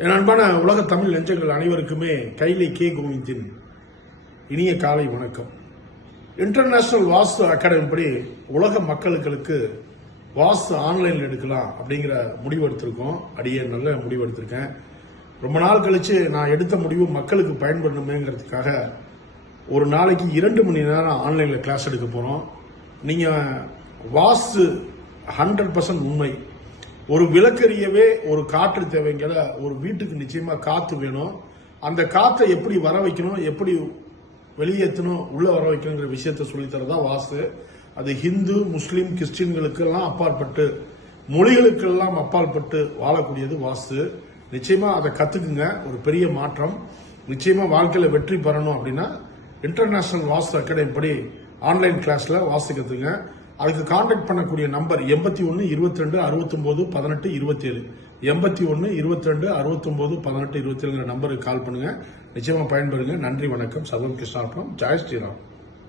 என் அன்பான உலக தமிழ் நெஞ்சங்கள் அனைவருக்குமே கைலை கே கோவிந்தின் இனிய காலை வணக்கம். இன்டர்நேஷனல் வாஸ்து அகாடமி படி உலக மக்களுக்கு வாஸ்து ஆன்லைனில் எடுக்கலாம் அப்படிங்கிற முடிவு எடுத்திருக்கோம். அடியே நல்ல முடிவு எடுத்திருக்கேன். ரொம்ப நாள் கழித்து நான் எடுத்த முடிவு மக்களுக்கு பயன்படணுமேங்கிறதுக்காக ஒரு நாளைக்கு இரண்டு மணி நேரம் ஆன்லைனில் கிளாஸ் எடுக்க போகிறோம் நீங்கள் வாஸ்து ஹண்ட்ரட் பர்சன்ட் உண்மை. ஒரு விளக்கறியவே ஒரு காற்று தேவைங்கிற ஒரு வீட்டுக்கு நிச்சயமா காத்து வேணும். அந்த காற்றை எப்படி வர வைக்கணும் எப்படி வெளியேற்றணும் உள்ள வர வைக்கணுங்கிற விஷயத்த சொல்லித்தரதா வாஸ்து அது ஹிந்து முஸ்லீம் கிறிஸ்டின்களுக்கெல்லாம் அப்பாற்பட்டு மொழிகளுக்கெல்லாம் அப்பாற்பட்டு வாழக்கூடியது வாஸ்து நிச்சயமா அதை கத்துக்குங்க ஒரு பெரிய மாற்றம். நிச்சயமா வாழ்க்கையில வெற்றி பெறணும் அப்படின்னா இன்டர்நேஷனல் வாஸ்து அகாடமி படி ஆன்லைன் கிளாஸ்ல வாஸ்து கத்துங்க அதுக்கு கான்டாக்ட் பண்ணக்கூடிய நம்பர் எண்பத்தி ஒன்று இருபத்தி ரெண்டு அறுபத்தொம்போது பதினெட்டு இருபத்தேழு எண்பத்தி ஒன்று இருபத்தி ரெண்டு அறுபத்தொம்போது பதினெட்டு இருபத்தேழுங்கிற நம்பருக்கு கால் பண்ணுங்கள் நிச்சயமாக பயன்பெறுங்க. நன்றி வணக்கம். சர்வம் கிருஷ்ணார்பணம். ஜாய் ஸ்ரீராம்.